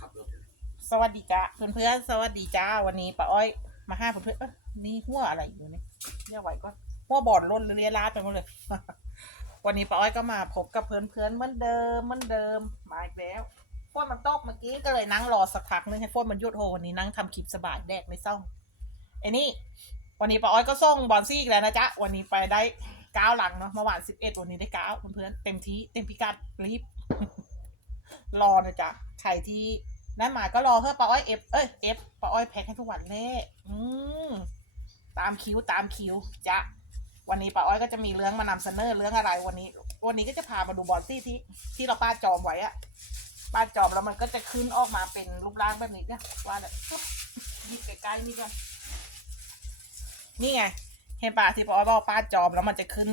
ขับรถสวัสดีจ้าเพื่อนๆสวัสดีจ้าวันนี้ป้าอ้อยมาห้าเพื่อนๆเอ้ยนี่หัวอะไรอยู่เนี่ยเรียกไหวก็หัวบอดล้นเรียราดไปหมดเลย วันนี้ป้าอ้อยก็มาพบกับเพื่อนๆเหมือนเดิมเหมือนเดิมมาอีกแล้วฝนมันตกเมื่อกี้ก็เลยนั่งรอสักพักนึงให้ฝนมันยุดโหวันนี้นั่งทำคลิปสบายแดกในซ่องไอ้นี่ วันนี้ป้าอ้อยก็ส่งบอลซี่อีกแล้วนะจ๊ะวันนี้ไปได้เก้าหลังเนาะเมื่อวานสิบเอ็ดวันนี้ได้เก้าเพื่อนๆเต็มที่เต็มพิกัดรีบ รอนะจ๊ะใครที่นั่นมาก็รอเพื่อป้าอ้อยเอฟเอ้ยเอฟป้าอ้อยแพ็คให้ทุกวันเล่อืมตามคิวตามคิวจ้ะวันนี้ป้าอ้อยก็จะมีเรื่องมานำเสนอเรื่องอะไรวันนี้ วันนี้ก็จะพามาดูบอลซี่ที่ ที่เราป้าจอมไว้อะป้าจอมแล้วมันก็จะขึ้นออกมาเป็นรูปร่างแบบนี้เนี่ยว่าแบบยิบใกล้ๆนี่ก่อนนี่ไงเห็นป่ะที่ป้าอ้อยบอกป้าจอมแล้วมันจะขึ้น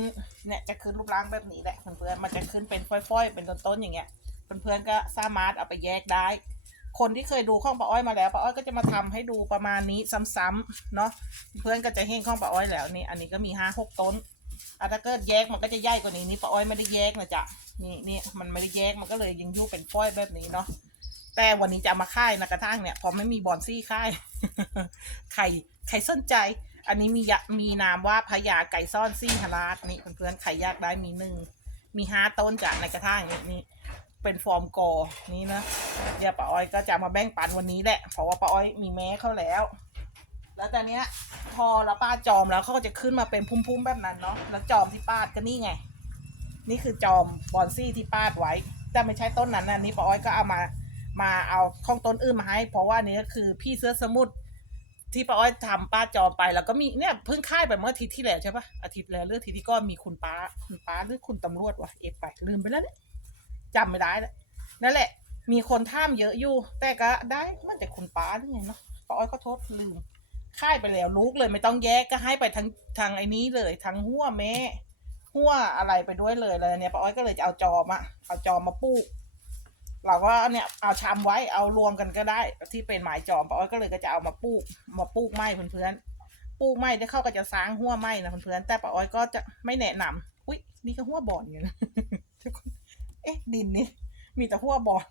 เนี่ยจะขึ้นรูปร่างแบบนี้แหละเพื่อนๆมันจะขึ้นเป็นฝ้อยๆเป็นต้นๆอย่างเงี้ย เพื่อนๆก็สามารถเอาไปแยกได้ คนที่เคยดูข้องป้าอ้อยมาแล้วป้าอ้อยก็จะมาทำให้ดูประมาณนี้ซ้ำๆเนาะเพื่อนก็จะเห็นข้องป้าอ้อยแล้วนี่อันนี้ก็มีห้าหกต้นอะถ้าเกิดแยกมันก็จะใหญ่กว่านี้นี่ป้าอ้อยไม่ได้แยกนะจ๊ะนี่นี่มันไม่ได้แยกมันก็เลยยังยู่เป็นฝ้อยแบบนี้เนาะแต่วันนี้จะมาค่ายนะกระทั่งเนี่ยพอไม่มีบอนซี่ค่ายใครใครสนใจ อันนี้มียะมีนามว่าพญาไก่ซ่อนซี่ฮาราชนี่เพื่อนๆใครอยากได้มีหนึ่งมีห้าต้นจากในกระทั่งนี่นี่ เป็นฟอร์มกอนี้นะเดี๋ยวป้าอ้อยก็จะมาแบ่งปันวันนี้แหละ เพราะว่าป้าอ้อยมีแม่เขาแล้ว แล้วตอนเนี้ยพอเราป้าจอมแล้วเขาก็จะขึ้นมาเป็นพุ่มๆแบบนั้นเนาะแล้วจอมที่ป้าดก็นี่ไง นี่คือจอมบอนซี่ที่ป้าดไว้ แต่ไม่ใช่ต้นนั้นนะนี่ป้าอ้อยก็เอามามาเอาข้องต้นอื่นมาให้ เพราะว่านี่ก็คือพี่เสื้อสมุทรที่ป้าอ้อยทำป้าจอมไปแล้วก็มีเนี่ยเพิ่งค่ายไปเมื่ออาทิตย์ที่แล้วใช่ปะอาทิตย์แล้วหรืออาทิตย์ที่ก็มีคุณป้าคุณป้าหรือคุณตำรวจวะเอฟไปลืมไปแล้วเนี่ย จำไม่ได้แล้วนั่นแหละ มีคนท่ามเยอะอยู่ แต่ก็ได้มันจะคุณป้าหรือไงเนาะป้าอ้อยก็โทษลืมค่ายไปแล้วลูกเลยไม่ต้องแยกก็ให้ไปทั้งทางไอ้นี้เลยทั้งหัวแม่หัวอะไรไปด้วยเลยเลยเนี่ยป้าอ้อยก็เลยจะเอาจอมอะเอาจอมมาปลูกเราก็เนี่ยเอาชำไว้เอารวมกันก็ได้ ที่เป็นหมายจอมป้าอ้อยก็เลยก็จะเอามาปลูกมาปลูกไม้เพื่อนๆปลูกไม้ที่เขาก็จะสร้างหัวไม้นะเพื่อนๆแต่ป้าอ้อยก็จะไม่แนะนำอุ้ยนี่ก็หัวบอนอยู่นะทุกคน เอ๊ะ ดินนี่ มีแต่หัวบอล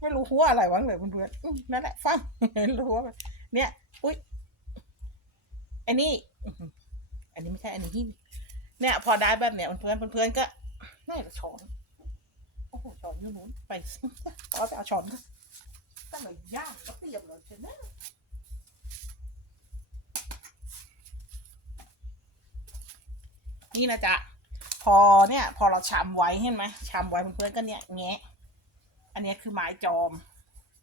ไม่รู้หัวอะไรวะเลยเพื่อนๆอืมนั่นแหละฟังรู้ว่าเนี่ย อุ้ยอ้นี่อื้อหืออันนี้ไม่ใช่อันนี้หินเนี่ย พอได้แบบเนี้ยเพื่อนเพื่อนก็น่าจะช้อนโอ้โหช้อนอยู่นู้นไปเอาไปเอาช้อนก็ตั้งแต่ย่างก็เตรียมเลยใช่ไหมนี่นะจ๊ะ พอเนี่ยพอเราชำไว้เห็นไหมชำไว้เพื่อนๆก็เนี่ยแงะ อันนี้คือไม้จอม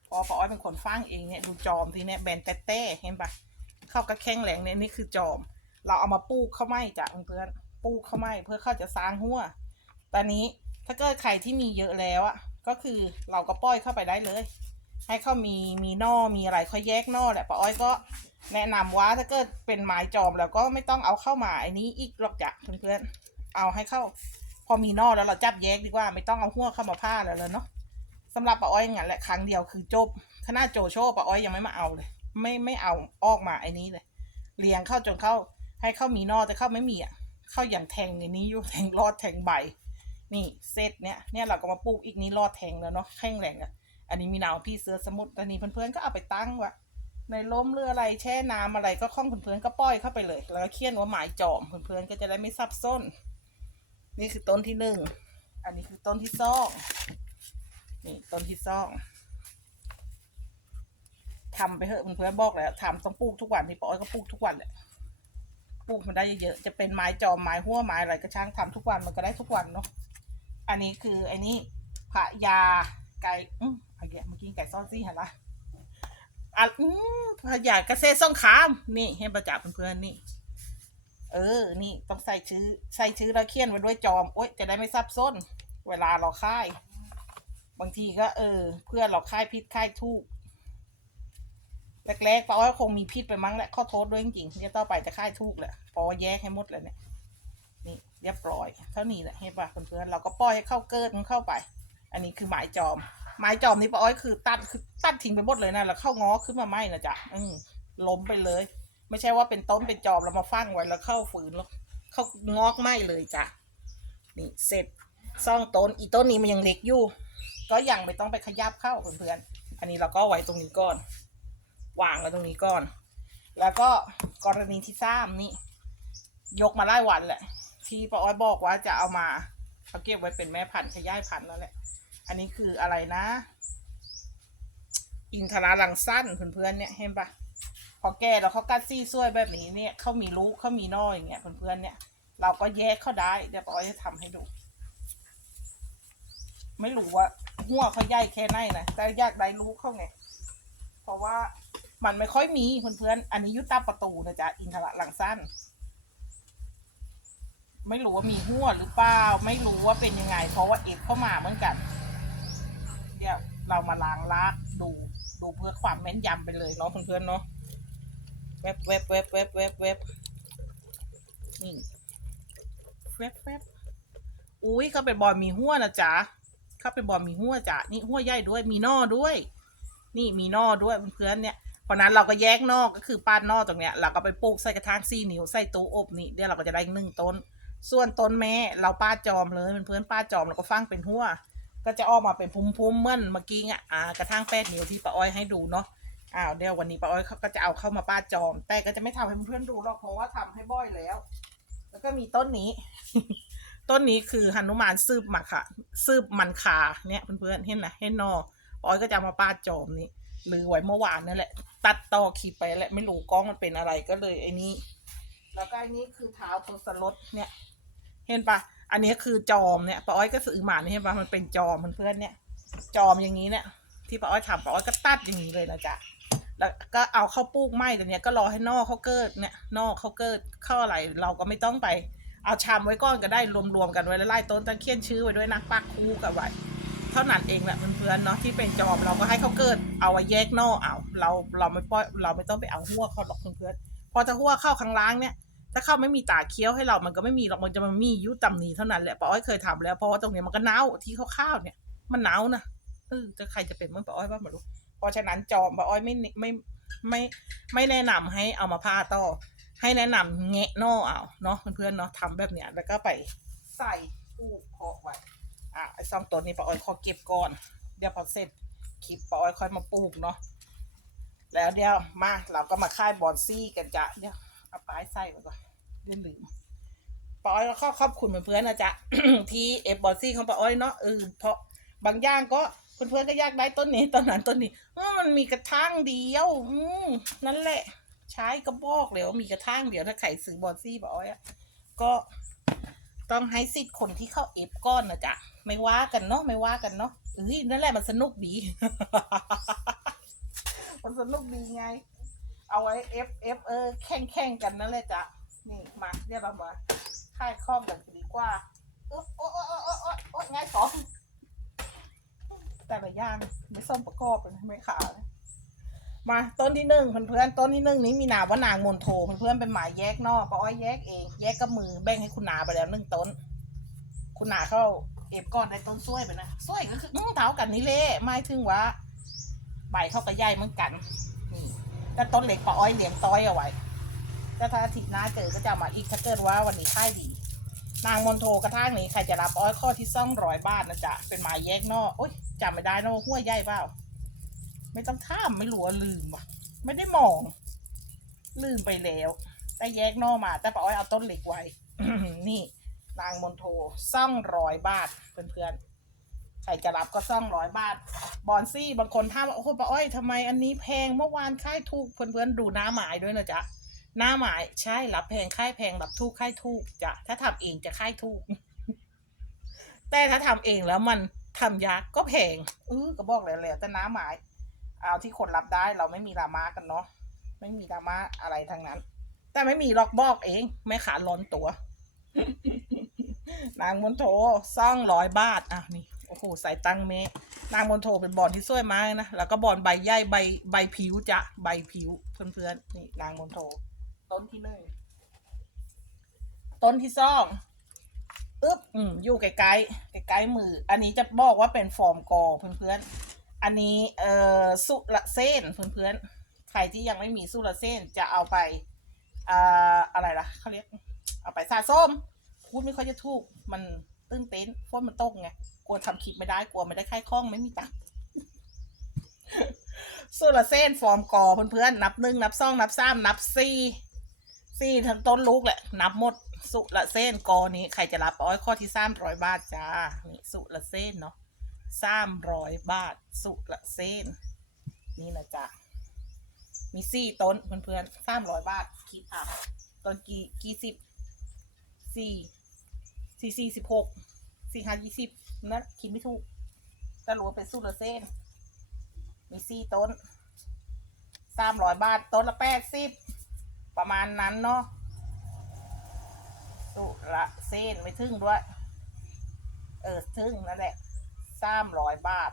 พอป้าอ้อยเป็นคนฟังเองเนี่ยดูจอมทีเนี้ยแบนเต้เห็นปะเข้ากับแข้งแหลงเนี่ยนี่คือจอม เราเอามาปูกเข้าไม้จ้ะเพื่อนปูกเข้าไม้เพื่อเขาจะสร้างหัวตอนนี้ถ้าเกิดใครที่มีเยอะแล้วอะก็คือเราก็ปล่อยเข้าไปได้เลย ให้เขามีมีนอมีอะไรค่อยแยกนอแหละป้าอ้อยก็แนะนำว่าถ้าเกิดเป็นไม้จอมแล้วก็ไม่ต้องเอาเข้ามาไอ้นี้อีกหรอกจ้ะเพื่อนๆ เอาให้เข้า พอมีนอกแล้วเราจับแยกดีกว่า ไม่ต้องเอาหัวเข้ามาผ้าแล้วเลยเนาะสำหรับป้าอ้อยอย่างนั้นแหละครั้งเดียวคือจบขนาดโจโชป้าอ้อยยังไม่มาเอาเลย ไม่ไม่เอาออกมาไอ้นี้เลยเรียงเข้าจนเข้า ให้เข้ามีนอกแต่เข้าไม่มีอะเข้าอย่างแทงในนี้อยู่แทงรอดแทงใบ นี่เซตเนี้ยเนี่ยเราก็มาปลูกอีกนี้รอดแทงแล้วเนาะแข้งแหลงอะอันนี้มีนาวพี่เสื้อสมุทรตอนนี้เพื่อนๆก็เอาไปตั้งไวะในล้มเรืออะไรแช่น้ำอะไรก็คล้องเพื่อนๆก็ปล่อยเข้าไปเลย แล้วก็เขียนว่าหมายจอมเพื่อนๆก็จะได้ไม่ซับซ้อน นี่คือต้นที่หนึ่ง อันนี้คือต้นที่สองนี่ต้นที่สองทำไปเถอะเพื่อนบอกแล้วทำต้องปลูกทุกวันที่ปอยก็ปลูกทุกวันแหละปลูกมันได้เยอะๆจะเป็นไม้จอมไม้หัวไม้อะไรก็ช่างทำทุกวันมันก็ได้ทุกวันเนาะอันนี้คืออ้นี่พระยาไก่อืมอะไรเมื่อกี้ไก่ซ่อนซี่เห็นละอะอืมพระยากระเกษตรสงคราม นี่ให้ประจักษ์เพื่อนๆนี่ เออ นี่ต้องใส่ชื่อ ใส่ชื่อเราเขียนไว้ด้วยจอม โอ๊ย จะได้ไม่ซับซ้อน เวลาเราค่าย บางทีก็เออ เพื่อเราค่ายผิดค่ายถูกแรกๆป้าอ้อยคงมีพิษไปมั้งแหละข้อโทษด้วยจริงๆเดี๋ยวต่อไปจะค่ายถูกแหละพอแยกให้หมดเลยเนี่ย นี่เรียบร้อย เท่านี้แหละเห็นปะเพื่อนๆเราก็ปล่อยให้เข้าเกิดมันเข้าไป อันนี้คือหมายจอม หมายจอมนี่ป้าอ้อยคือตัดคือตัดทิ้งไปหมดเลยนะแล้วเข้างอขึ้นมาไหมนะจ๊ะอืมล้มไปเลย ไม่ใช่ว่าเป็นต้นเป็นจอมแล้วมาฟังไว้แล้วเข้าฝืนแล้วเข้างอกไหมเลยจ้ะนี่เสร็จซ่องต้นอีต้นนี้มันยังเล็กอยู่ ก็ยังไม่ต้องไปขยับเข้าเพื่อนๆอันนี้เราก็ไว้ตรงนี้ก่อน วางไว้ตรงนี้ก่อน แล้วก็กรณีที่สามนี่ ยกมาไล่วันแหละ ที่ป้าอ้อยบอกว่าจะเอามาเขาเก็บไว้เป็นแม่พันธุ์ขยายพันธุ์แล้วแหละ อันนี้คืออะไรนะ อินทราลังสั้นเพื่อนๆเนี่ยเห็นปะ พอแก่แล้วเขากัดซี่ซ้วยแบบนี้เนี่ยเขามีลูกเขามีน้อยอย่างเงี้ยเพื่อนๆเนี่ย เราก็แยกเขาได้เดี๋ยวปอยจะทำให้ดู ไม่รู้ว่าหัวเขาใหญ่แค่ไหนนะแต่อยากได้ลูกเขาไง เพราะว่ามันไม่ค่อยมีเพื่อนๆอันนี้ยุตาประตูนะจ๊ะอินทระหลังสั้น ไม่รู้ว่ามีหัวหรือเปล่าไม่รู้ว่าเป็นยังไง เพราะว่าเอฟเข้ามาเหมือนกัน เดี๋ยวเรามาล้างลากดูดูเพื่อความแม่นยำไปเลยเนาะเพื่อนๆเนาะ เว็บเว็บเว็บเว็บเว็บเว็บนี่เว็บเว็บอุ้ยเขาเป็นบอลมีหัวนะจ๊ะเขาเป็นบอลมีหัวจ้ะนี่หัวใหญ่ด้วย มีนอด้วย นี่มีนอด้วยเพื่อนเนี่ยเพราะนั้นเราก็แยกนอกก็คือป้านนอกตรงเนี้ยเราก็ไปปลูกใส่กระถางสี่นิ้วใส่ตู้อบนี่เดี๋ยวเราก็จะได้หนึ่งต้น ส่วนต้นแม่เราป้าจอมเลยเพื่อนป้าจอมเราก็ฟังเป็นหัว ก็จะออกมาเป็นพุ่มๆเมื่อนเมื่อกี้อะอ่ากระถางแปดนิ้วที่ป้าอ้อยให้ดูเนาะ อ้าวเดี๋ยววันนี้ป้าอ้อยเขาก็จะเอาเข้ามาป้าจอม แต่ก็จะไม่ทำให้เพื่อนดูหรอกเพราะว่าทำให้บ่อยแล้ว แล้วก็มีต้นนี้ ต้นนี้คือหนุมานซืบมาค่ะซืบมันคาเนี่ยเพื่อนๆเห็นนะเห็นนอป้าอ้อยก็จะมาป้าจอมนี่หรือไว้เมื่อวานนั่นแหละ ตัดต่อคลิปไปแหละไม่รู้กล้องมันเป็นอะไรก็เลยไอ้นี้แล้วก็ไอันนี้คือเท้าทศรถเนี่ย เห็นปะอันนี้คือจอมเนี่ยป้าอ้อยก็ซื้อมาเนี่ยเห็นปะมันเป็นจอมเพื่อนๆเนี่ย จอมอย่างนี้เนี่ยที่ป้าอ้อยทำป้าอ้อยก็ตัดอย่างนี้เลยนะจ๊ะ แล้วก็เอาเข้าปลูกไหม้ตัวเนี้ยก็รอให้นอกเขาเกิดเนี่ยนอกเขาเกิดเข้าอะไรเราก็ไม่ต้องไป เอาชามไว้ก้อนก็ได้รวมๆกันไว้แล้วไล่ต้นตะเคียนชื่อไว้ด้วยนะปักคู่กับไว้เท่านั้นเองแหละเพื่อนๆเนาะที่เป็นจอมเราก็ให้เขาเกิดเอาไว้แยกนอกเอาเราเราไม่ป้อยเราไม่ต้องไปเอาหัวเขาหรอกเพื่อนๆพอจะหัวเข้าข้างล่างเนี่ยถ้าเข้าไม่มีตาเคี้ยวให้เรามันก็ไม่มีหรอกมันจะมันมียุตำหนีเท่านั้นแหละป้าอ้อยเคยทำแล้วเพราะว่าตรงเนี้ยมันก็เน่าที่ข้าวๆเนี่ย มันเน่านะเออจะใครจะเป็นมื่อนป้าอ้อยบ้างไม่รู้ เพราะฉะนั้นจอมป้าอ้อยไม่ไม่ไม่ไม่แนะนำให้เอามาผ่าต่อ ให้แนะนำแงะนอเอาเนาะเพื่อนๆเนาะทำแบบเนี้ยแล้วก็ไปใส่ผูกคอไว้อะไอ้ซองตัวนี้ป้าอ้อยขอเก็บก่อน เดี๋ยวพอเสร็จคลิปป้าอ้อยค่อยมาปลูกเนาะแล้วเดี๋ยวมาเราก็มาค่ายบอนซี่กันจ้ะเดี๋ยวเอาป้ายใส่ไว้ก่อนเรื่องลืมป้าอ้อยก็ขอขอบคุณเพื่อนๆนะจ๊ะที่เอฟบอนซี่ของป้าอ้อยเนาะเออเพราะบางอย่างก็ เพื่อนๆก็อยากได้ต้นนี้ต้นนั้นต้นนี้เออมันมีกระทั่งเดียว อืมนั่นแหละ ใช้ก็บอกเลยว่ามีกระทั่งเดียวถ้าใครซื้อบอซี่ป้าอ้อยอะก็ต้องให้สิทธิ์คนที่เข้าเอฟก้อนนะจ๊ะไม่ว่ากันเนาะไม่ว่ากันเนาะเอ้ยนั่นแหละมันสนุกดีมันสนุกดีไง เอาไว้เอฟเอฟเออแข่งแข่งกันนั่นแหละจ้ะนี่มาเดี๋ยวเรามาค่ายข้อมกันดีกว่าโอ๊ะโอ๊ะโอ๊ะโอ๊ะโอ๊ะโอ๊ะโอ๊ะง่ายสอง แต่ละอย่างไม่ส้มประกอบกันไม่ขาดมาต้นที่หนึ่งเพื่อนๆต้นที่หนึ่งนี้มีนามว่านางมนโทเพื่อนๆเป็นหมายแยกนอกป้าอ้อยแยกเอง แยกกับมือแบ่งให้คุณนาไปแล้วหนึ่งต้น คุณนาเข้าเอฟก้อนในต้นซ้วยไปนะซ้วยก็คือเท้ากันนี่เละไม่ถึงว่าใบเข้ากับใหญ่เหมือนกันนี่แต่ต้นเล็กป้าอ้อยเลี้ยงต้อยเอาไว้แต่ถ้าอาทิตย์หน้าเจอก็จะมาอีกถ้าเกิดว่าวันนี้ค่ายดี นางมนโทกระทั่งนี้ใครจะรับอ้อยข้อที่ซ่องร้อยบาทนะจ๊ะเป็นหมายแยกนอกโอ๊ยจำไม่ได้นะว่าหัวใหญ่เปล่า ไม่ต้องท่ามไม่รู้ว่าลืมว่ะ ไม่ได้มอง ลืมไปแล้วแต่แยกนอกมา แต่ป้าอ้อยเอาต้นเหล็กไว้ นี่ นางมนโทซ่องร้อยบาทเพื่อนๆใครจะรับก็ซ่องร้อยบาท บอนซี่บางคนถามว่าโอ้โหป้าอ้อยทำไมอันนี้แพงเมื่อวานค่ายถูกเพื่อนๆดูหน้าหมายด้วยนะจ๊ะ หน้าหมายใช่รับแพงค่ายแพงรับถูกค่ายถูกจ้ะถ้าทำเองจะค่ายถูกแต่ถ้าทำเองแล้วมันทำยากก็แพงเออก็บอกแล้วแหละแต่หน้าหมาย เอาที่คนรับได้เราไม่มีดราม่ากันเนาะไม่มีดราม่าอะไรทั้งนั้น แต่ไม่มีล็อกบอกเองแม่ขาล้นตัว นางมนโทซ่องร้อยบาทอะนี่โอ้โหใส่ตังเมนางมนโทเป็นบอลที่สวยมากนะแล้วก็บอลใบใหญ่ใบใบผิวจ้ะใบผิวเพื่อนๆนี่นางมนโท ต้นที่หนึ่งต้นที่สองอึ๊บอืมอยู่ไกลๆใกล้ๆมือ อันนี้จะบอกว่าเป็นฟอร์มกอเพื่อนๆ อันนี้เอ่อสุระเส้นเพื่อนๆ ใครที่ยังไม่มีสุระเส้นจะเอาไปอ่าอะไรล่ะเขาเรียก เอาไปสะส้มพูดไม่ค่อยจะถูก มันตื้นเต้นฝนมันตกไงกลัวทำคลิปไม่ได้กลัวไม่ได้ค่ายคล่องไม่มีตังค์สุรเส้นฟอร์มกอเพื่อนๆนับหนึ่งนับสองนับสามนับสี่ สี่ทั้งต้นลูกแหละ นับหมด สุรเส้นกอนี้ ใครจะรับอ้อยข้อที่สามร้อยบาทจ้า นี่สุรเส้นเนาะสามร้อยบาท สุรเส้น นี่นะจ๊ะมีสี่ต้นเพื่อนๆสามร้อยบาท คิดอะต้นกี่กี่สิบสี่สี่สี่สิบหกสี่ห้ายี่สิบนะคิดไม่ถูกแต่รู้ว่าเป็นสุรเส้น มีสี่ต้นสามร้อยบาท ต้นละแปดสิบ ประมาณนั้นเนาะสุระเส้นไม่ถึงด้วย เออถึงนั่นแหละสามร้อยบาท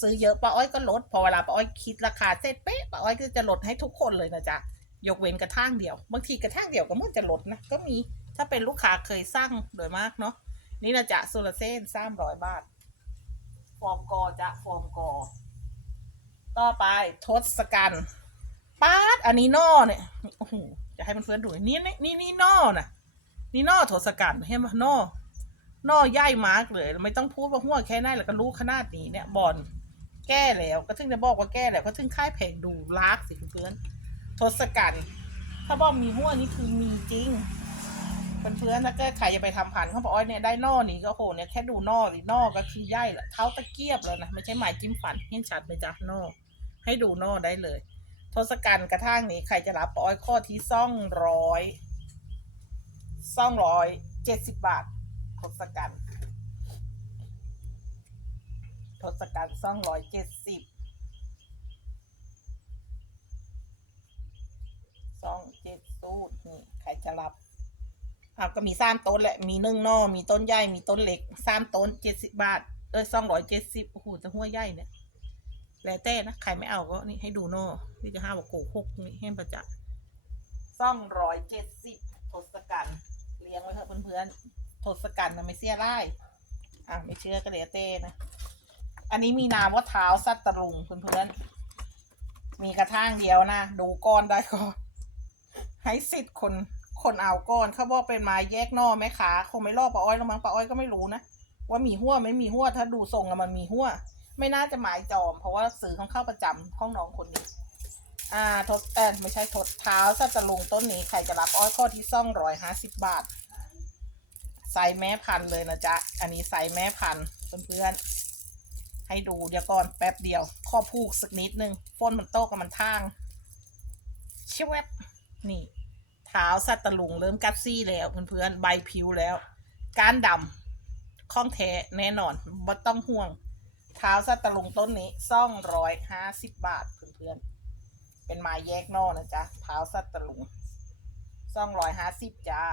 ซื้อเยอะป้าอ้อยก็ลด พอเวลาป้าอ้อยคิดราคาเสร็จเป๊ะป้าอ้อยก็จะลดให้ทุกคนเลยนะจ๊ะยกเว้นกระทั่งเดียว บางทีกระทั่งเดียวก็มันจะลดนะก็มีถ้าเป็นลูกค้าเคยสั่งโดยมากเนาะนี่นะจ๊ะสุรเส้นสามร้อยบาท ฟอร์มกอจ๊ะฟอร์มกอ ต่อไปทศกัณฐ์ ป๊าดอันนี้นอเนี่ยโอ้โหจะให้เพื่อนดูหน่อยนี่นี่นี่นี่นอน่ะ นี่นอทศกัณฐ์เห็นไหมนอนอใหญ่มากเลยไม่ต้องพูดว่าหัวแค่ไหนแล้วก็รู้ขนาดนี้เนี่ยบอลแก้แล้วก็ถึงจะบอกว่าแก้แล้วก็ถึงค่ายเพงดูลากสิเพื่อนทศกัณฐ์ถ้าบอกมีหัวนี่คือมีจริงเพื่อนๆถ้าเกิดใครจะไปทำพันเขาบอกว่าเนี่ยได้นอนี่ก็โหเนี่ยแค่ดูนอหรือนอก็คือใหญ่ละเท้าตะเกียบแล้วนะไม่ใช่หมายจิ้มฟันเห็นชัดไหมจ๊ะนอให้ดูนอได้เลย ทศกัณฐ์กระทั่งนี้ใครจะรับป้อยข้อที่ซ่องร้อยซ่องร้อยเจ็ดสิบบาททศกัณฐ์ทศกัณฐ์ซ่องร้อยเจ็ดสิบซ่องเจ็ดสูตรนี่ใครจะรับอ่าก็มีสามต้นแหละ มีนึ่งนอมีต้นใหญ่ มีต้นเล็กสามต้นเจ็ดสิบบาทเอ้ยซ่องร้อยเจ็ดสิบโอ้โหจะหัวใหญ่เนี่ย แล้วแต่นะ ใครไม่เอาก็นี่ให้ดูโน่ที่จะห้าบอกโกหกนี่ให้ประจักษ์ซ่องร้อยเจ็ดสิบทศกัณฐ์เลี้ยงไว้เถอะเพื่อนๆทศกัณฐ์นะไม่เสียไล่อะไม่เชื่อก็แล้วแต่นะ อันนี้มีนามว่าเท้าสัตตลุงเพื่อนๆมีกระทั่งเดียวนะ ดูก้อนได้ก่อนให้สิทธิ์คนคนเอาก้อนเขาบอกเป็นไม้แยกนอแม่ขาคงไม่รอบปลาอ้อยแล้วมั้งปลาอ้อยก็ไม่รู้นะว่ามีหัวไม่มีหัวถ้าดูทรงอะมันมีหัว ไม่น่าจะหมายจอม เพราะว่าสื่อของเข้าประจำห้องน้องคนนี้ อ่าทศเออไม่ใช่ทศเท้าสัตลุงต้นนี้ใครจะรับอ้อยข้อที่ซ่องร้อยห้าสิบบาทใส่แม่พันเลยนะจ๊ะ อันนี้ใส่แม่พันเพื่อนๆให้ดูเดี๋ยวก่อนแป๊บเดียว ข้อพูกสักนิดนึงฝนมันโตกับมันทางเชวบนี่ เท้าสัตลุงเริ่มกัดซี่แล้วเพื่อนๆใบผิวแล้ว การดำข้องแท้แน่นอนไม่ต้องห่วง เท้าสัตว์ลุงต้นนี้ซ่องร้อยห้าสิบบาทเพื่อนๆ เป็นไม้แยกนอกนะจ๊ะเท้าสัตว์ลุงซ่องร้อยห้าสิบจ้า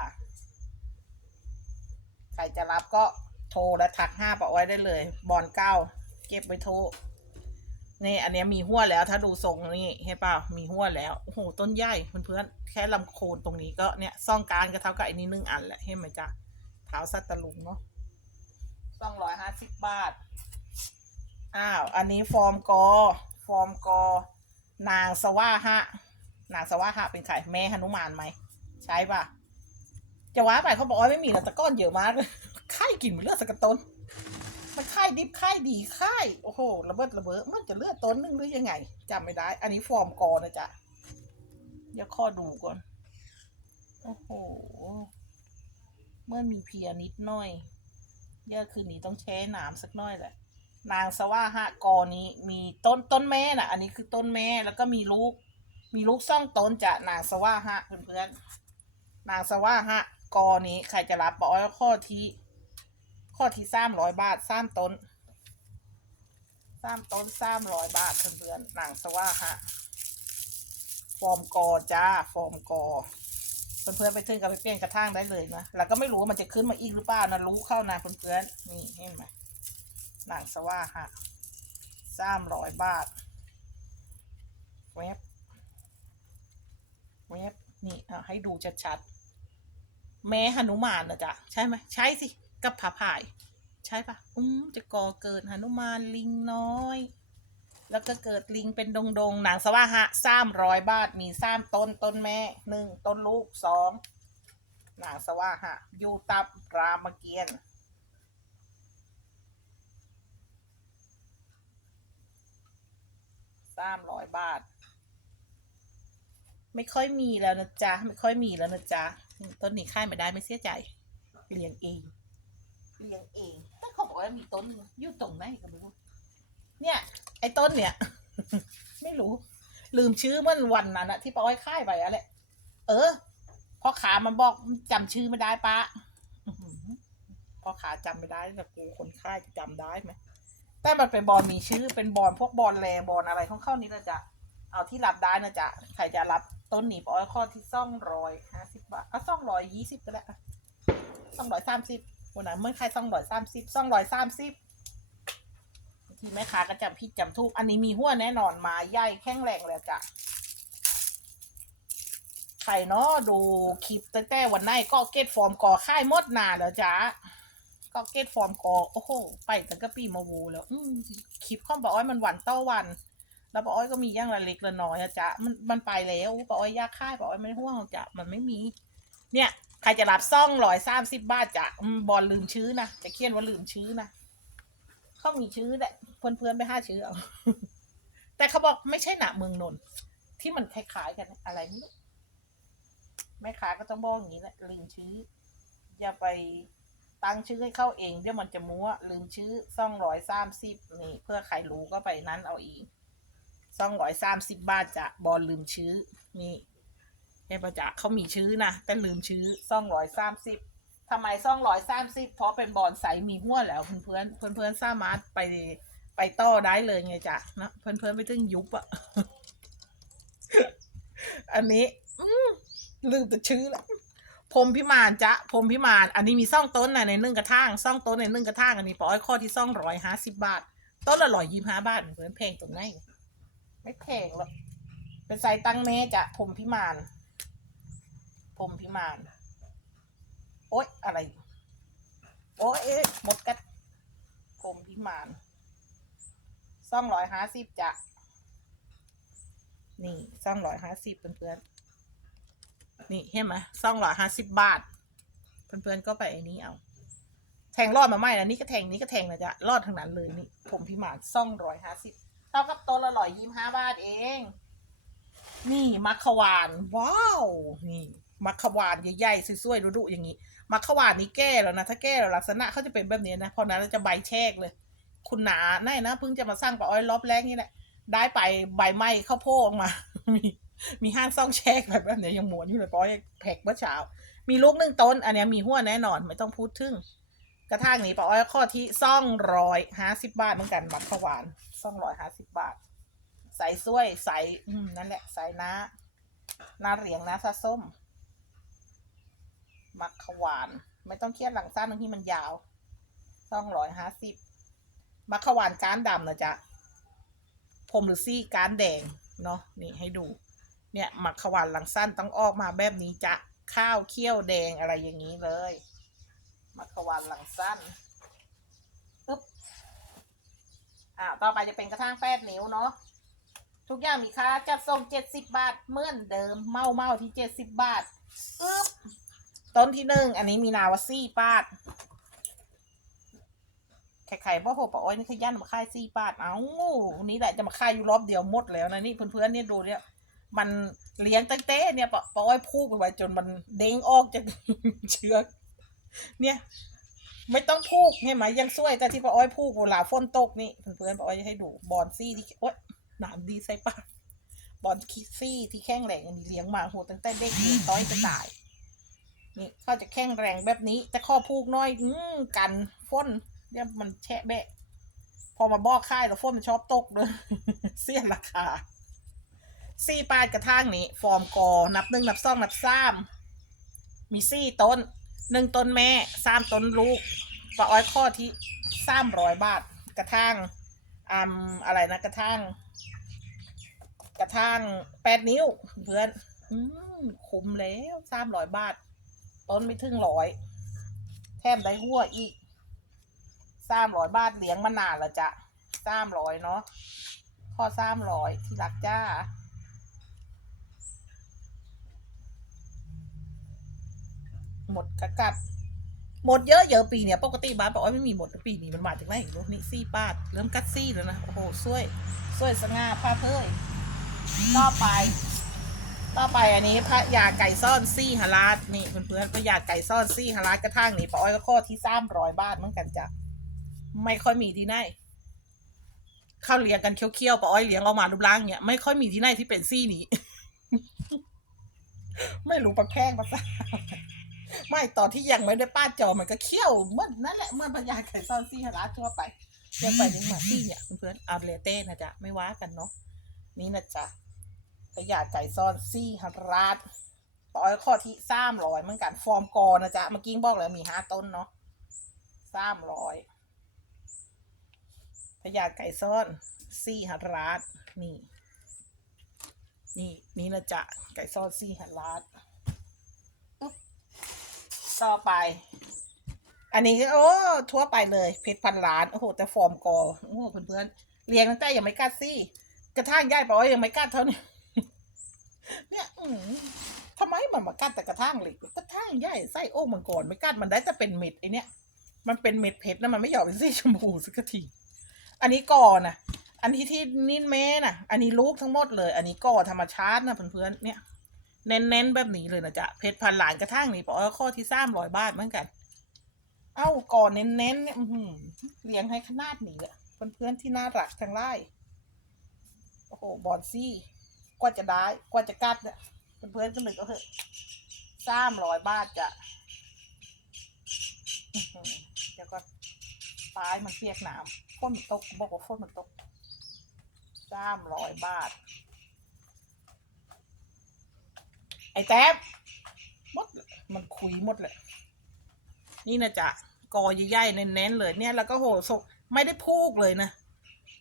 ใครจะรับก็โทรและทักห้าปะไว้ได้เลย บอลเก้า เก็บไว้โทรนี่อันเนี้ยมีหัวแล้วถ้าดูทรงนี่เห็นเปล่ามีหัวแล้วโอ้โหต้นใหญ่เพื่อนๆแค่ลำโคนตรงนี้ก็เนี่ยซ่องการก็เท่ากับอันนี้หนึ่งอันแหละเห็นไหมจ๊ะเท้าสัตว์ลุงเนาะซ่องร้อยห้าสิบบาท อ้าว อันนี้ฟอร์มกอ ฟอร์มกอ นางสว่าหะ นางสว่าหะเป็นใครแม่หนุมานไหม ใช่ปะจะว่าไปเขาบอกว่าไม่มีแล้วแต่ก้อนเยอะมากเลยค่ายกินเหมือนเลือดสกกะต้น มันค่ายดิบค่ายดีค่าย โอ้โห ระเบิดระเบ้อมันจะเลือดต้นนึงหรือยังไงจำไม่ได้ อันนี้ฟอร์มกอนะจ๊ะเดี๋ยวข้อดูก่อน โอ้โห เมื่อมีเพียนิดหน่อยเยอะคืนนี้ต้องแช่น้ำสักหน่อยแหละ นางสว่าหะกอนี้มีต้นต้นแม่น่ะ อันนี้คือต้นแม่แล้วก็มีลูก มีลูกซ่องต้นจะนางสว่าหะเพื่อนๆนางสว่าหะกอนี้ใครจะรับบอกว่าข้อที่ข้อที่สามร้อยบาทสามต้นสามต้นสามร้อยบาทเพื่อนๆนางสว่าหะฟอร์มกอจ้าฟอร์มกอเพื่อนๆไปถึงกับไปเปลี่ยนกระทั่งได้เลยนะแล้วก็ไม่รู้ว่ามันจะขึ้นมาอีกหรือเปล่านะรู้เข้านะเพื่อนๆนี่เห็นไหม หนังสว่าฮะสามร้อยบาท เว็บ เว็บ นี่อะให้ดูชัดๆ แม่หนุมานนะจ๊ะ ใช่ไหม ใช่สิ กับผาผาย ใช่ปะอืมจะก่อเกิดหนุมานลิงน้อย แล้วก็เกิดลิงเป็นดงดงๆหนังสว่าหะสามร้อยบาท มีสามต้นต้นแม่หนึ่งต้นลูกสองหนังสว่าหะอยู่ตับรามเกียน สามร้อยบาท ไม่ค่อยมีแล้วนะจ๊ะ ไม่ค่อยมีแล้วนะจ๊ะ ต้นนี้ค่ายไม่ได้ไม่เสียใจ เลี้ยงเอง เลี้ยงเอง แต่เขาบอกว่ามีต้นอยู่ตรงไหนก็ไม่รู้ เนี่ย ไอ้ต้นเนี่ย ไม่รู้ ลืมชื่อเมื่อวันนั้นอะที่ป้าอ้อยค่ายไปอะแหละ เออพ่อขามันบอกจำชื่อไม่ได้ปะอื้อหือพ่อขาจำไม่ได้แต่กูคนค่ายจะจำได้ไหม แต่มันเป็นบอลมีชื่อเป็นบอลพวกบอลแรงบอลอะไรของเข้านี้นะจ๊ะเอาที่รับได้นะจ๊ะใครจะรับต้นหนีบอ้อยข้อที่ซ่องร้อยห้าสิบบาทเอาซ่องร้อยยี่สิบก็ได้ซ่องร้อยสามสิบวันนั้นเมื่อใครซ่องร้อยสามสิบซ่องร้อยสามสิบทีแม่ค้าก็จำผิดจำถูกอันนี้มีหัวแน่นอนมาใหญ่แข็งแรงเลยจ้ะใครเนาะดูคลิปตั้งแต่วันไหนก็เก็ตฟอร์มก่อค่ายมดนาเดี๋ยวจ้ะ ก็เกตฟอร์มก่อโอ้โห ไปตั้งแต่ปีมาวูแล้ว อืคลิปข้อมบอกอ้อยมันหวันเต้าวัน แล้วปาอ้อยก็มีย่างละเล็กละน้อยอะจ๊ะมันมันไปแล้วปาอ้อยยากค่ายปาอ้อยไม่ห่วงจ้ะมันไม่มี เนี่ยใครจะรับซ่องร้อยสามสิบบาทจ้ะบอลลืมชื่อนะจะเขียนว่าลืมชื่อนะเขามีชื่อแหละเพื่อนเพื่อนๆไปห้าชื่อเอาแต่เขาบอกไม่ใช่หนาเมืองนนท์ที่มันคล้ายๆกันอะไรไม่รู้แม่ค้าก็ต้องบอกอย่างนี้แหละลืมชื่ออย่าไป ตั้งชื่อให้เข้าเองเดี๋ยวมันจะมัวลืมชื่อซ่องร้อยสามสิบนี่ เพื่อใครรู้ก็ไปนั้นเอาเองสองร้อยสามสิบบาทจะบอลลืมชื่อนี่เอประจะเขามีชื่อนะแต่ลืมชื่อสองร้อยสามสิบทำไมสองร้อยสามสิบเพราะเป็นบอลใสมีหัวแล้วเพื่อนเพื่อนเพื่อนเพื่อนสามารถไปไปต่อได้เลยไงจ๊ะนะเพื่อนเพื่อนไปถึงยุบอะอันนี้ อืลืมแต่ชื่อแล้ว พรมพิมานจ๊ะพรมพิมาน อันนี้มีซ่องต้นในนึ่งกระท่างซ่องต้นในนึ่งกระท่างอันนี้ปอ้อยข้อที่ซ่องร้อยห้าสิบบาท ต้นละร้อยยี่ห้าบาทเพื่อนแพงตรงไหนไม่แพงหรอกเป็นไซส์ตั้งแม่จะผมพิมานผมพิมาน โอ๊ยอะไร โอ๊ยหมดกัดผมพิมานซ่องร้อยห้าสิบจะนี่ซ่องร้อยห้าสิบเพื่อนๆ นี่เห็นไหมซ่องร้อยห้าสิบบาท เพื่อนๆก็ไปไอ้นี้เอา แทงรอดมาไม่นะนี่ก็แทงนี่ก็แทงนะจ๊ะรอดทั้งนั้นเลยนี่ผมพิมานซ่องร้อยห้าสิบเท่ากับตัวละร้อยยี่ห้าบาทเอง นี่มัคควาน ว้าว นี่มัคควานใหญ่ๆสวยๆดุๆอย่างนี้มัคควานนี่แก้แล้วนะถ้าแก้แล้วลักษณะเขาจะเป็นแบบนี้นะเพราะนั้นจะใบแชกเลย คุณหนาแน่นะเพิ่งจะมาสร้างปลาอ้อยรอบแรกนี่แหละได้ไปใบไม้ข้าวโพดออกมามี มีห้างซ่องแชกแบบแบบเนี้ยยังหมวนอยู่เลยป้อยแพ็กเมื่อเช้า มีลูกหนึ่งต้น อันเนี้ยมีหัวแน่นอนไม่ต้องพูดถึง กระทางนี้ป้อยข้อที่ซ่องร้อยห้าสิบบาทเหมือนกันมัคควานซ่องร้อยห้าสิบบาท ใส่ซ้วยใส่อืมนั่นแหละ ใส่น้าน้าเหรียงน้าซาส้มมักขวาน ไม่ต้องเครียดหลังสั้นบางที่มันยาวต้องร้อยห้าสิบมักขวานก้านดำนะจ๊ะพรมหรือซี่ก้านแดงเนาะนี่ให้ดู เนี่ยมักขวานหลังสั้นต้องออกมาแบบนี้จะข้าวเคี่ยวแดงอะไรอย่างนี้เลยมักขวานหลังสั้นปึ๊บอ่าต่อไปจะเป็นกระทั่งแปดนิ้วเนาะทุกอย่างมีค่าจัดส่งเจ็ดสิบบาทเหมือนเดิมเมาเมาที่เจ็ดสิบบาทอึ๊บต้นที่หนึ่งอันนี้มีนาวาซี่ปาดไข่ไข่บ่โหปะอ้อยนี่ขยันมาค่ายซี่ปาดเอ้านี่แหละจะมาค่ายอยู่รอบเดียวหมดแล้วนะนี่เพื่อนๆเนี่ยดูเนี่ย มันเลี้ยงตั้งแต่เนี่ยปะปอ้อยพูกไปไวจนมันเด้งออกจากเชือกเนี่ยไม่ต้องพูกเห็นไหมยังสวยแต่ที่ป้าอ้อยพูกเวลาฝนตกนี่เพื่อนๆป้าอ้อยจะให้ดูบอลซี่ที่โอ๊ยหนามดีใส่ปากบอลคิซี่ที่แข้งแรงอันนี้เลี้ยงมาโหตั้งแต่เด็กนี่ต้อยจะตาย นี่เขาจะแข้งแรงแบบนี้ แต่ข้อพูกน้อยอืกันฝนเนี่ยมันแฉะแบะ พอมาบอกค่ายแล้วฝนมันชอบตกเลยเสียราคา ซี่ปาดกระทั่งนี้ ฟอร์มกอ นับหนึ่งนับสองนับสามมีซี่ต้นหนึ่งต้นแม่สามต้นลูกปลาอ้อยข้อที่สามร้อยบาท กระทั่งอืมอะไรนะกระทั่งกระทั่งแปดนิ้ว เพื่อน อืมคุ้มแล้วสามร้อยบาท ต้นไม่ถึงร้อยแถมได้หัวอีกสามร้อยบาทเลี้ยงมานานแล้วจ้ะสามร้อยเนาะข้อสามร้อยที่รักจ้า หมดกะกัด หมดเยอะเยอะปีเนี่ยปกติบ้านบอกว่าไม่มีหมดปีนี้มันมาจากไหนอีกรู้นี่ซี่ปาดเริ่มกัดซี่แล้วนะโอ้โหสวยสวยสง่าผ้าเพ้ยต่อไปต่อไปอันนี้พระยาไก่ซ่อนซี่ฮาราดนี่เพื่อนๆพระยาไก่ซ่อนซี่ฮาราดกระทั่งนี่ป้าอ้อยก็ข้อที่สามร้อยบาทเหมือนกันจ้ะไม่ค่อยมีที่ไหนเข้าวเลี้ยงกันเคี้ยวๆป้าอ้อยเลี้ยงออกมารูปร่างเนี่ยไม่ค่อยมีที่ไหนที่เป็นซี่นี้ ไม่รู้ประแพงภาษา ไม่ตอนที่ยังไม่ได้ป้าจอมันก็เคี้ยวเหมันนั่นแหละเหมันพญาไก่ซ่อนซี่ฮาราทั่วไปเรียกไปนึงมาซี่เนี่ยเพื่อนๆอาเลเต้นะจ๊ะไม่ว่ากันเนาะนี่นะจ๊ะพญาไก่ซ่อนซี่ฮาราดปอยข้อที่สามร้อยเหมือนกันฟอร์มกอนะจ๊ะเมื่อกี้บอกแล้วมีห้าต้นเนาะสามร้อยพญาไก่ซ่อนซี่ฮาราดนี่นี่นี่นะจ๊ะไก่ซ่อนซี่ฮาราด ต่อไป อันนี้โอ้ทั่วไปเลยเพชรพันล้าน โอ้โห แต่ฟอร์มกอโอ้โหเพื่อนๆเรียงตั้งแต่ยังไม่กัดซี่กระทั่งย่ายปอยยังไม่กัดเท่านี้เนี่ยอืทำไมมันมากัดแต่กระทั่งเลยกระทั่งย่ายไส้โอ้มังกรไม่กัดมันได้แต่เป็นเม็ดไอเนี้ยมันเป็นเม็ดเพชรนะมันไม่หยอมเป็นสีชมพูสักที อันนี้ก่อนะอันที่ที่นิ่นเม้น่ะ อันนี้ลูกทั้งหมดเลย อันนี้ก่อธรรมชาตินะเพื่อนๆเนี่ย เน้นๆแบบนี้เลยนะจ๊ะเพชรพันหลานกระทั่งนี่ปอข้อที่สามร้อยบาทเหมือนกัน เอ้าก่อนเน้นๆเนี่ยอืเลี้ยงให้ขนาดนี้แหละเพื่อนๆที่น่ารักทั้งไล่โอ้โหบอนซี่กว่าจะได้กว่าจะกัดเนี่ยเพื่อนๆก็เลยก็เถอะสามร้อยบาทจ้ะเดี๋ยวก็ปลายมันเปียกหนามฝนมันตกบอกว่าฝนมันตกสามร้อยบาท ไอ้แท็บมดมันคุยหมดเลย นี่นะจ๊ะกอใหญ่ๆเน้นๆเลยเนี่ยแล้วก็โหสกไม่ได้พูกเลยนะ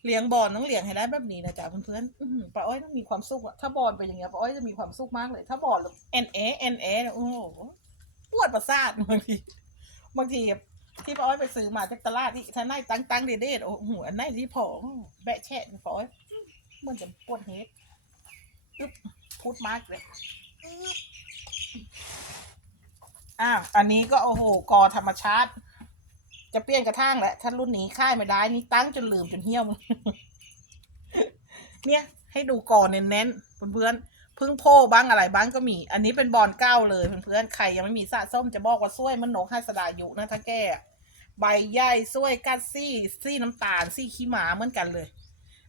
เลี้ยงบอลต้องเลี้ยงให้ได้แบบนี้นะจ๊ะเพื่อนๆป้าอ้อยต้องมีความสุขอะถ้าบอลเป็นอย่างเงี้ยป้าอ้อยจะมีความสุขมากเลย ถ้าบอลเอ็นเอเอ็นเอโอ้โหปวดประสาทบางทีบางทีที่ป้าอ้อยไปซื้อมาจากตลาดที่ท่านายตั้งตั้งเด็ดๆโอ้โหอันไหนที่พอแบะแฉะป้าอ้อยมันจะปวดเฮดอึ๊บพูดมากเลย อ้าวอันนี้ก็โอ้โหกอธรรมชาติ จะเปลี่ยนกระทั่งแหล้วถ้ารุ่นนี้ค่ายไม่ได้นี่ตั้งจนลืมจนเหี้ยวเนี่ย ให้ดูกอเน้นๆเพื่อนๆพึ่งโพบ้างอะไรบ้างก็มี อันนี้เป็นบอลเก้าเลยเพื่อนๆใครยังไม่มีสะส้มจะบอกว่าซ้วยมันโหนกให้สดายุนะถ้าแก้ใบใหญ่ซ้วยกัดซี่ซี่น้ำตาลซี่ขี้หมาเหมือนกันเลย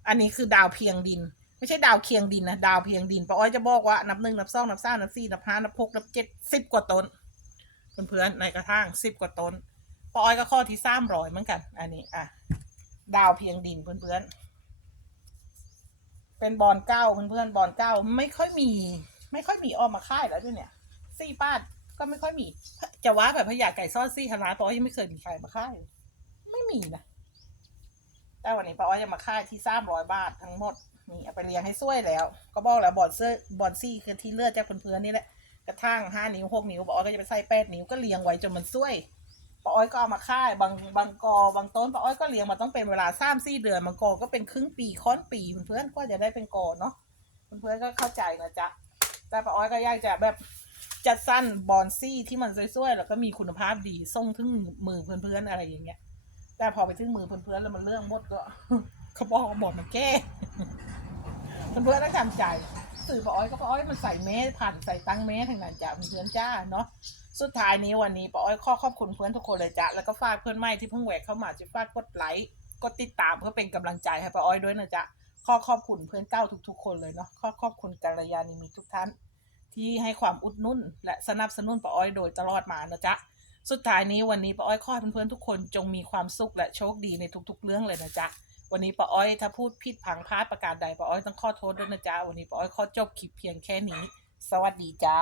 อันนี้คือดาวเพียงดิน ไม่ใช่ดาวเคียงดินนะดาวเพียงดินป้าอ้อยจะบอกว่านับหนึ่งนับสองนับสามนับสี่นับห้านับหกนับเจ็ดสิบกว่าต้นเพื่อนๆในกระทั่งสิบกว่าต้นป้าอ้อยก็ข้อที่สามร้อยเหมือนกัน อันนี้อะดาวเพียงดินเพื่อนๆเป็นบอลเก้าเพื่อนๆบอลเก้าไม่ค่อยมี ไม่ค่อยมีออกมาค่ายแล้วด้วยเนี่ยซี่ป้าดก็ไม่ค่อยมี จะว่าแบบพญาไก่ซ่อนซี่คณะป้าอ้อยยังไม่เคยมีใครมาค่ายเลยไม่มีนะแต่วันนี้ป้าอ้อยจะมาค่ายที่สามร้อยบาททั้งหมด นี่เอาไปเลี้ยงให้ช่วยแล้ว ก็บอกแล้วบอลเสื้อบอลซี่คือที่เลือดจากเพื่อนๆนี่แหละกระทั่งห้านิ้วหกนิ้วป้าอ้อยก็จะไปใส่แปดนิ้วก็เลี้ยงไว้จนมันช่วยป้าอ้อยก็เอามาค่ายบางบางกอบางต้นป้าอ้อยก็เลี้ยงมาต้องเป็นเวลาสามสี่เดือนบางกอก็เป็นครึ่งปีค้อนปีเพื่อนๆก็จะได้เป็นกอเนาะเพื่อนๆก็เข้าใจนะจ๊ะแต่ป้าอ้อยก็อยากจะแบบจัดสั้นบอลซี่ที่มันช่วยๆแล้วก็มีคุณภาพดีส่งถึงมือเพื่อนๆอะไรอย่างเงี้ย แต่พอไปถึงมือเพื่อนๆแล้วมันเรื่องหมดก็เขาบอกบอลมันแก้ เพื่อนต้องทำใจสื่อป้าอ้อยก็ป้าอ้อยมันใส่เมสผ่านใส่ตั้งเมสทางนั้นจ้ะเพื่อนจ้าเนาะสุดท้ายนี้วันนี้ป้าอ้อยขอขอบคุณเพื่อนทุกคนเลยจ้ะแล้วก็ฝากเพื่อนใหม่ที่เพิ่งแหวกเข้ามาจะฝากกดไลค์กดติดตามเพื่อเป็นกำลังใจให้ป้าอ้อยด้วยนะจ๊ะขอขอบคุณเพื่อนเก้าทุกๆ คนเลยเนาะขอขอบคุณกัลยาณิมิตทุกท่าน ที่ให้ความอุดหนุนและสนับสนุนป้าอ้อยโดยตลอดมานะจ๊ะสุดท้ายนี้วันนี้ป้าอ้อยขอให้เพื่อนๆทุกคนจงมีความสุขและโชคดีในทุกๆ เรื่องเลยนะจ๊ะ วันนี้ป้าอ้อยถ้าพูดผิดพังพลาดประการใดป้าอ้อยต้องขอโทษด้วยนะจ๊ะวันนี้ป้าอ้อยขอจบคลิปเพียงแค่นี้ สวัสดีจ้า